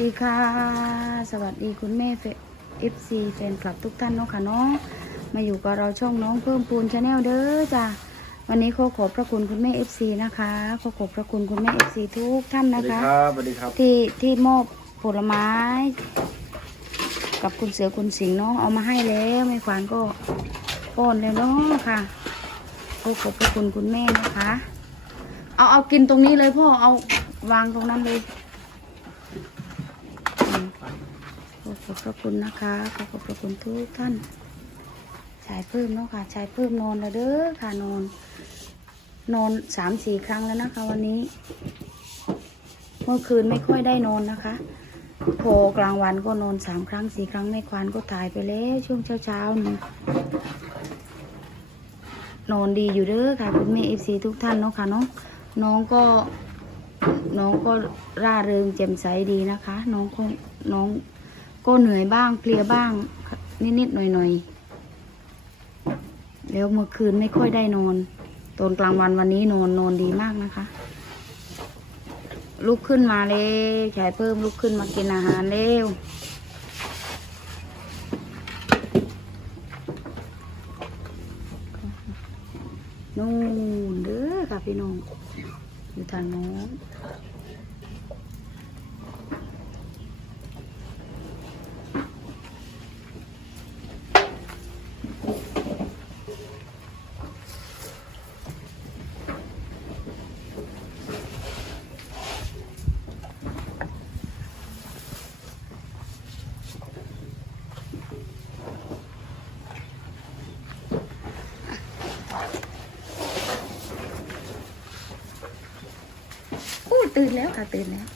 ดีค่ะ สวัสดีคุณแม่เอฟซีแฟนคลับทุกท่านเนาะค่ะเนาะมาอยู่กับเราช่องน้องเพิ่มพูนชาแนลเด้อจ้ะวันนี้ขอขอบพระคุณคุณแม่เอฟซีนะคะขอขอบพระคุณคุณแม่เอฟซีทุกท่านสวันะสดีคะครับสวัสดีครับ ที่ที่มอบผลไม้ กับคุณเสือคุณสิงห์เนาะเอามาให้แล้วแม่ขวานก็ป้อนแล้วเนาะค่ะขอขอบพระคุณคุณแม่นะคะ เอาเอากินตรงนี้เลยพ่อเอาวางตรงนั้นเลยอืม ขอขอบพระคุณนะคะขอขอบพระคุณทุกท่านชายเพิ่มเนาะค่ะชายเพิ่มนอนแล้วเด้อค่ะนอนนอนสามสี่ครั้งแล้วนะคะ วันนี้ เมื่อคืนไม่ค่อยได้นอนนะคะพอกลางวันก็นอนสามครั้งสี่ครั้งแม่ควานก็ถ่ายไปแล้วช่วงเช้าเช้าๆนี่นอนดีอยู่เด้อค่ะคุณแม่เอฟซีทุกท่านเนาะค่ะเนาะน้องก็ น้องก็ร่าเริงแจ่มใสดีนะคะ น้องก็น้องก็เหนื่อยบ้างเพลียบ้าง นิดๆหน่อยๆแล้วเมื่อคืนไม่ค่อยได้นอนตอนกลางวันวันนี้นอนนอนดีมากนะคะ ลุกขึ้นมาเลยชายเพิ่มลุกขึ้นมากินอาหารเร็วนู่นเด้อค่ะพี่น้องอยู่ทางโน้น ตื่นแล้วค่ะตื่นแล้ว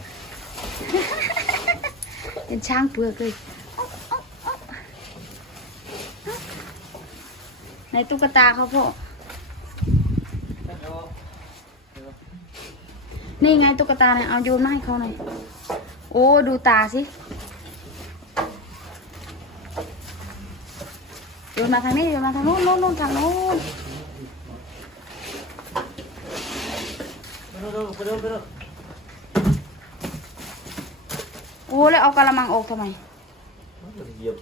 เป็นช้างเปลือกเลยในตุ๊กตาเขาพ่อนี่ไงตุ๊กตาเนี่ยเอาโยนมาให้เขาหน่อย โอ้ ดูตาสิโยนมาทางนี้โยนมาทางโน้นโน้นโน้นทางโน้นโอ้แล้วเอากระมังออกทำไม เหยียบ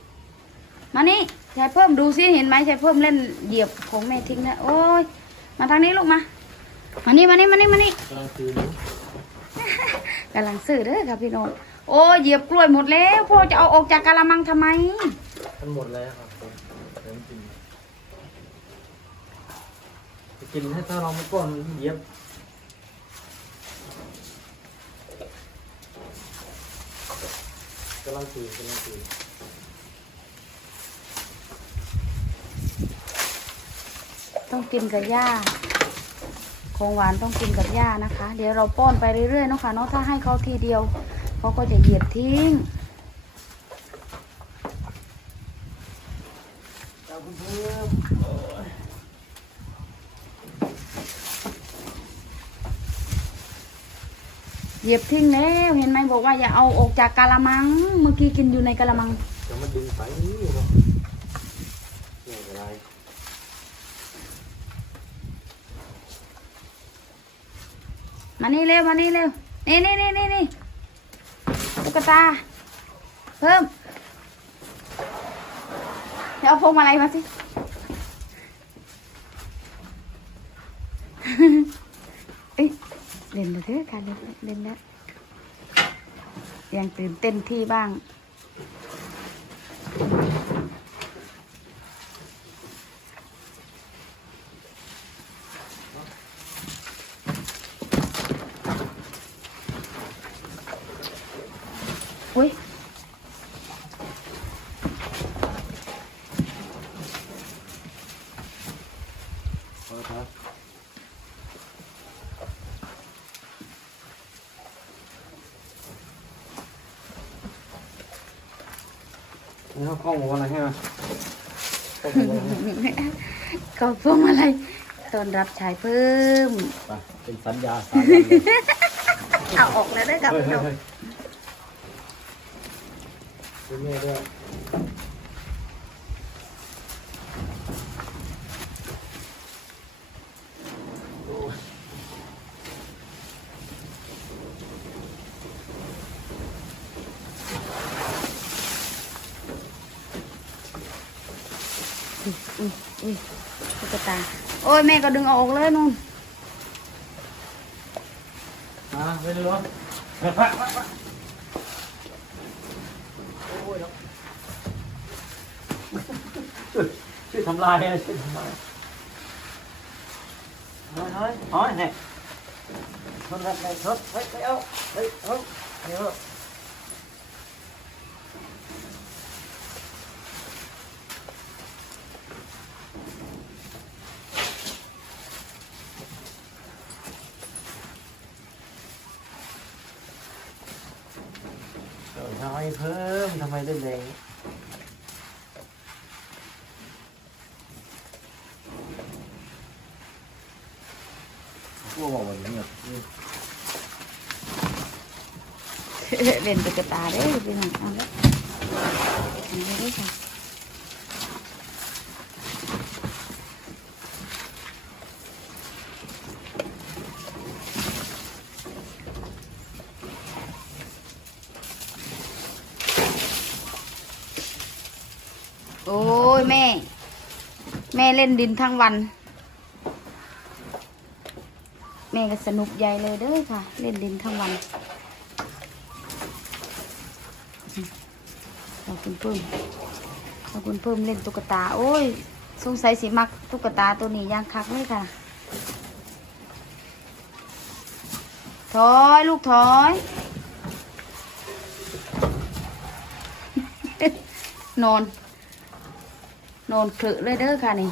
มานี่ชายเพิ่มดูสิเห็นไหมชายเพิ่มเล่นเหยียบของแม่ทิ้งนะโอ้ยมาทางนี้ลูกมา มานี่มานี่มานี่มานี่กำลังซื้อนูกำลังซื้อเด้อค่ะพี่น้องโอ้ยเหยียบกล้วยหมดแล้วพ่อจะเอาออกจากกะละมังทำไม มันหมดแล้วครับผมกินจะกินให้ถ้าเราไม่ก้อนเหยียบ กำลังซื้อกำลังซื้อต้องกินกับหญ้าของหวานต้องกินกับหญ้านะคะ เดี๋ยวเราป้อนไปเรื่อยๆเนาะค่ะเนาะถ้าให้เขาทีเดียวเขาก็จะเหยียบทิ้งเจ้าคุณเพิ่ม เหยียบทิ้งแล้วเห็นไหมบอกว่าอย่าเอาออกจากกะละมัง เมื่อกี้กินอยู่ในกะละมังจะมาดึงไปนี่เนาะไม่เป็นไรมานี่เร็วมานี่เร็วนี่นี่นี่นี่นี่ตุ๊กตา เพิ่มเดี๋ยวเอาพวงมาลัยมาสิเอ้ย เล่นมาเถอะค่ะเล่นเล่นแล้วยังตื่นเต้นที่บ้าง นี่เขาข้องบอกว่าอะไรให้มาข้องบอกว่าอะไรให้ก็พวงมาลัยต้อนรับชายเพิ่ม ไปเป็นสัญญาสามวันเลยเอาออกแล้วได้อกับเฮ้ยพี่เฮ้น้องยเฮ้ยเป็นแม่ด้วย อุ้ยอุ้ยตุ๊กตา โอ้ยแม่ก็ดึงเอาออกเลยนู่นมาไปเลยวะไปไปไปไปโอ้ยแล้วช่วยทำลายนะช่วยทำลายเฮ้ยเฮ้ยเฮ้ยเนี่ยทนแบบไหนทนเฮ้ยไปเอาเฮ้ยเอาเดี๋ยว เดี๋ยวน้อยเพิ่มทำไมเล่นแรงพวกบอกว่าอย่างเงี้ยเล่นตุ๊กตาเด้อพี่น้องเอาละเอาละเด้อค่ะ โอ้ยแม่ แม่เล่นดินทั้งวัน แม่ก็สนุกใหญ่เลยเด้อค่ะ เล่นดินทั้งวันขอบคุณเพิ่มขอบคุณเพิ่มเล่นตุ๊กตา โอ้ย สงสัยสิมักตุ๊กตาตัวนี้ย่างคักเลยค่ะ ถอยลูกถอยนอน นนครึเลยเด้อค่ะนี่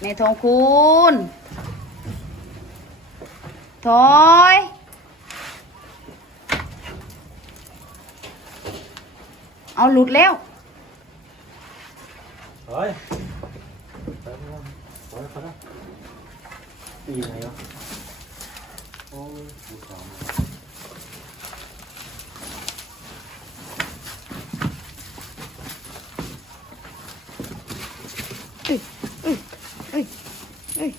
แม่ทองคูณถอยเอาหลุดแล้วเฮ้ยไปไปไปไปไปตีไหนวะโอ้ยดูสอง เอ้ยเอ้ยเอ้ยเอ้ย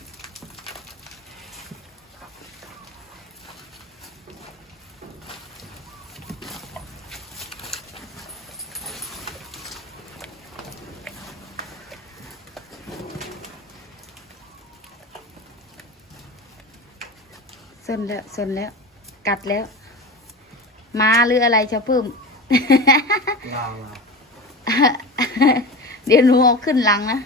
สนแล้วสนแล้ว กัดแล้ว มาหรืออะไรจะเพิ่มลาวลาวเดี๋ยวหนูเอาขึ้นหลังนะ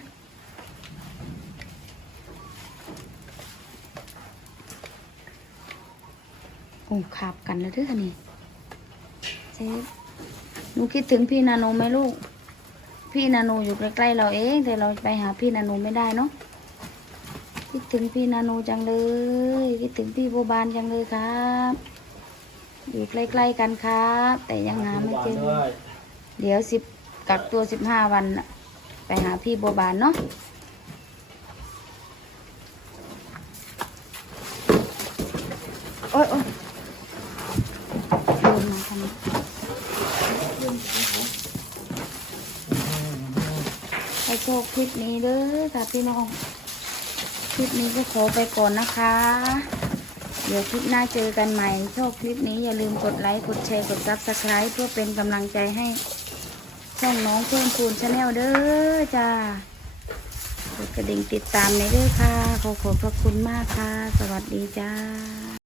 โอ้ขาบกันแล้วเด้วยค่นี่เซฟหนูคิดถึงพี่นาโนไหมลูก พี่นาโนอยู่ใกล้ๆเราเอง แต่เราไปหาพี่นาโนไม่ได้เนาะ คิดถึงพี่นาโนจังเลย คิดถึงพี่โบบานจังเลยครับ อยู่ใกล้ๆกันครับ แต่ยังหาไม่เจอ เดี๋ยวสิบกักตัวสิบห้าวันไปหาพี่โบบานเนาะโอ๊ยโอ๊ยลืมมาทำไมให้โชคคลิปนี้เด้อค่ะพี่น้อง คลิปนี้ก็ขอไปก่อนนะคะ เดี๋ยวคลิปหน้าเจอกันใหม่ ชอบคลิปนี้อย่าลืมกดไลค์ กดแชร์ กดซับสไคร b ์เพื่อเป็นกำลังใจให้ช่องน้องเพิ่มพูนชาแนลเด้อจ้ากดกระดิ่งติดตามในเด้อค่ะ ขอขอบพระคุณมากค่ะ สวัสดีจ้า